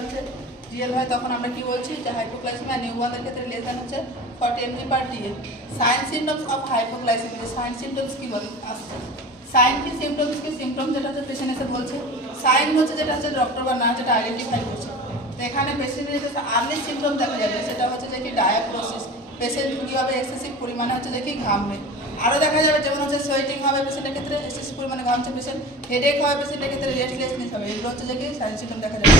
হচ্ছে রিয়েল হয় তখন আমরা কি বলছি যে হাইপোগ্লাইসেমিয়া নিউবর্নের ক্ষেত্রে লেস দ্যান হচ্ছে 40 mg/dl। Sign symptoms of hypoglycaemia, sign symptoms কি বলে আসছে, সাইন কি সিমটমস কি, সিমটম যেটা হচ্ছে পেশেন্ট এসে বলছে, সাইন হচ্ছে যেটা হচ্ছে ডক্টর বা নার্স যেটা আইডেন্টিফাই করছে। তো এখানে পেশেন্টের যেটা আর্লি সিমটম দেখা যাবে সেটা হচ্ছে যে কি ডায়াগ্নোসিস, পেশেন্ট কী হবে এক্সেসিভ পরিমাণে হচ্ছে যে কি ঘামবে। আরও দেখা যাবে যেমন হচ্ছে সোয়েটিং হবে পেশেন্টের ক্ষেত্রে, এক্সেসিভ পরিমাণে ঘামছে পেশেন্ট, হেডেক হবে পেশেন্টের ক্ষেত্রে, রেস্টলেসনেস হবে, এগুলো হচ্ছে যে কি সাইন সিমটম দেখা যাবে।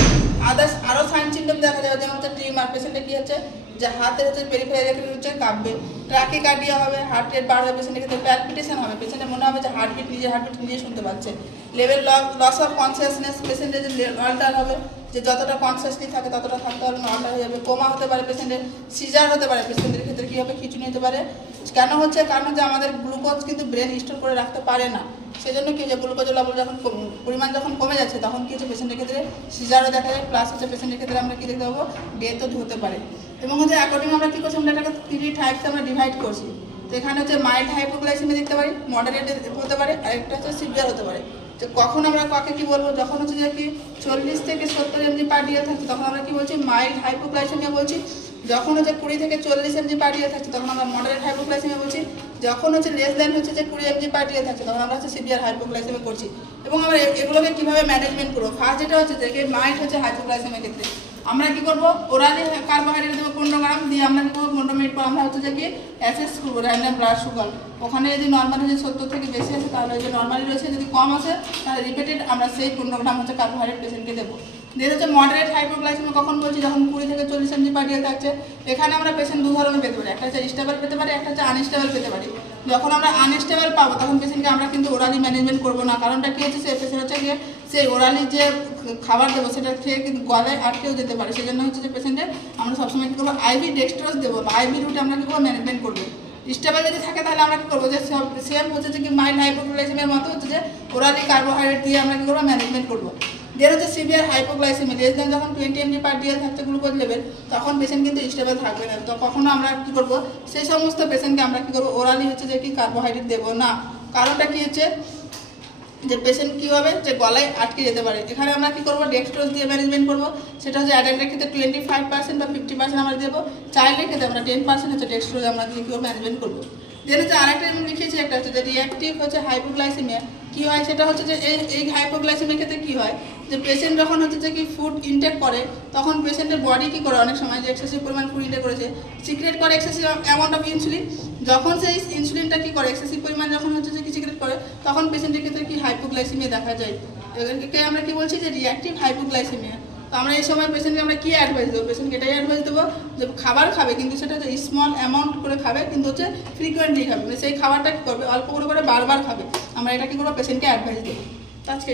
আদার্স আরও সাইন সিমটম দেখা যাবে যেমন হচ্ছে ট্রিমার, পেশেন্টের কী হচ্ছে যে হাতের হচ্ছে পেরিফেরাল এরিয়া হচ্ছে কাঁপবে, ট্রাকিকার্ডিয়া হবে, হার্ট রেট বাড়বে পেশেন্টের ক্ষেত্রে, প্যালপিটেশন হবে, পেশেন্টের মনে হবে যে হার্টবিট নিজের হার্টবিট নিজে শুনতে পাচ্ছে, লেভেল লস অফ কনসিয়াসনেস, পেশেন্টের যে অল্টার হবে, যে যতটা কনসিয়াসলি থাকে ততটা থাকতে হবে অল্টার হয়ে যাবে, কোমা হতে পারে পেশেন্টের, সিজার হতে পারে পেশেন্টের ক্ষেত্রে, কী হবে খিঁচুনি হতে পারে। কেন হচ্ছে, কারণ যে আমাদের গ্লুকোজ কিন্তু ব্রেন স্টোর করে রাখতে পারে না, সেজন্য কি যে গ্লুকোজের লেভেল যখন পরিমাণ যখন কমে যাচ্ছে তখন কি হচ্ছে পেশেন্টের ক্ষেত্রে সিজারও দেখা যায়, প্লাস হচ্ছে পেশেন্টের ক্ষেত্রে আমরা কী দেখতে পাবো ডেথও হতে পারে। এবং হচ্ছে অ্যাকর্ডিং আমরা কী করছি, আমরা এটাকে 3 টাইপসে আমরা ডিভাইড করছি। তো এখানে হচ্ছে মাইল্ড হাইপোগ্লাইসেমিয়া দেখতে পারি, মডারেট হতে পারে, আর একটা হচ্ছে সিভিয়ার হতে পারে। তো কখন আমরা কাকে কী বলবো, যখন হচ্ছে যে কি 40 থেকে 70 mg/dl থাকছে তখন আমরা কী বলছি মাইল্ড হাইপোগ্লাইসেমিয়া বলছি, যখন হচ্ছে 20 থেকে 40 mg/dl থাকছে তখন আমরা মডারেট হাইপোগ্লাইসেমিয়া বলছি, যখন হচ্ছে লেস দেন হচ্ছে যে 20 mg/dl থাকছে তখন আমরা হচ্ছে সিভিয়ার হাইপোগ্লাইসেমিয়া করছি। এবং আমরা এগুলোকে কীভাবে ম্যানেজমেন্ট করবো, ফার্স্ট যেটা হচ্ছে যে মাইল্ড হচ্ছে হাইপোগ্লাইসেমিয়ার ক্ষেত্রে আমরা কী করবো, ওরালি কার্বোহাইড্রেট দেবো 15 গ্রাম দিয়ে, আমরা কী করবো 15 মিনিট পর আমরা হচ্ছে যে কি অ্যাসেস করবো র্যান্ডাম ব্লাড সুগার, ওখানে যদি নর্মাল হচ্ছে 70 থেকে বেশি আছে তাহলে যে নর্মালি রয়েছে, যদি কম আছে তাহলে রিপিটেড আমরা সেই 15 গ্রাম হচ্ছে কার্বোহাইড্রেট পেশেন্টকে দেবো। দিয়ে হচ্ছে মডারেট হাইপোগ্লাইসেমিয়া কখন বলছি, যখন 20 থেকে 40 mg/dl থাকছে। এখানে আমরা পেশেন্ট দু ধরনের পেতে পারি, একটা হচ্ছে স্টেবল পেতে পারি, একটা হচ্ছে আনস্টেবল পেতে পারি। যখন আমরা আনস্টেবল পাবো তখন পেশেন্টকে আমরা কিন্তু ওরালি ম্যানেজমেন্ট করবো না, কারণটা কী হচ্ছে সেই পেশেন্ট হচ্ছে গিয়ে সেই ওরালি যে খাবার দেবো সেটা খেয়ে কিন্তু গলায় আটকেও যেতে পারে, সেই জন্য হচ্ছে যে পেশেন্টের আমরা সবসময় কী করবো আইভি ডেক্সট্রোজ দেবো, আইভি রুটে আমরা কী করবো ম্যানেজমেন্ট করবো। স্টেবল যদি থাকে তাহলে আমরা কী করবো যে সেম হচ্ছে যে কি মাইল্ড হাইপোগ্লাইসেমিয়ার মতো হচ্ছে যে ওরালি কার্বোহাইড্রেট দিয়ে আমরা কী করবো ম্যানেজমেন্ট করবো। দেন হচ্ছে সিভিয়ার হাইপোগ্লাইসেমিয়া, লেস দেন যখন 20 mg/dl থাকছে গ্লুকোজ লেভেল তখন পেশেন্ট কিন্তু স্টেবল থাকবে না, তো কখনো আমরা কী করবো সেই সমস্ত পেশেন্টকে আমরা কী করবো ওরালি হচ্ছে যে কি কার্বোহাইড্রেট দেবো না, কারণটা কী হচ্ছে যে পেশেন্ট কী হবে যে গলায় আটকে যেতে পারে। এখানে আমরা কী করবো ডেক্সট্রোজ দিয়ে ম্যানেজমেন্ট করবো, সেটা হচ্ছে অ্যাডাল্টের ক্ষেত্রে 25% বা 50% আমরা দেবো, চাইল্ডের ক্ষেত্রে আমরা 10% হচ্ছে ডেক্সট্রোজ আমরা কী করবো ম্যানেজমেন্ট করবো। দেন হচ্ছে আরেকটা আমি লিখেছি একটা হচ্ছে যে রিঅ্যাক্টিভ হচ্ছে হাইপোগ্লাইসেমিয়া কী হয়, সেটা হচ্ছে যে এই হাইপোগ্লাইসেমিয়ার ক্ষেত্রে কী হয় যে পেশেন্ট যখন হচ্ছে যে কি ফুড ইনটেক করে তখন পেশেন্টের বডি কী করে অনেক সময় যে এক্সেসিভ পরিমাণ ফুড ইনটেক করেছে সিক্রেট করে এক্সেসিভ অ্যামাউন্ট অফ ইনসুলিন, যখন সেই ইনসুলিনটা কী করে এক্সেসিভ পরিমাণ যখন হচ্ছে যে কি সিক্রেট করে তখন পেশেন্টের ক্ষেত্রে কি হাইপোগ্লাইসেমিয়া দেখা যায়, একে আমরা কী বলছি যে রিঅ্যাক্টিভ হাইপোগ্লাইসেমিয়া। তো আমরা এই সময় পেশেন্টকে আমরা কী অ্যাডভাইস দেবো, পেশেন্টকে এটাই অ্যাডভাইস দেবো যে খাবার খাবে কিন্তু সেটা হচ্ছে স্মল অ্যামাউন্ট করে খাবে, কিন্তু হচ্ছে ফ্রিকোয়েন্টলি খাবে, মানে সেই খাবারটা কী করবে অল্প করে বারবার খাবে, আমরা এটা কী করবো পেশেন্টকে অ্যাডভাইস দেবো। আজকে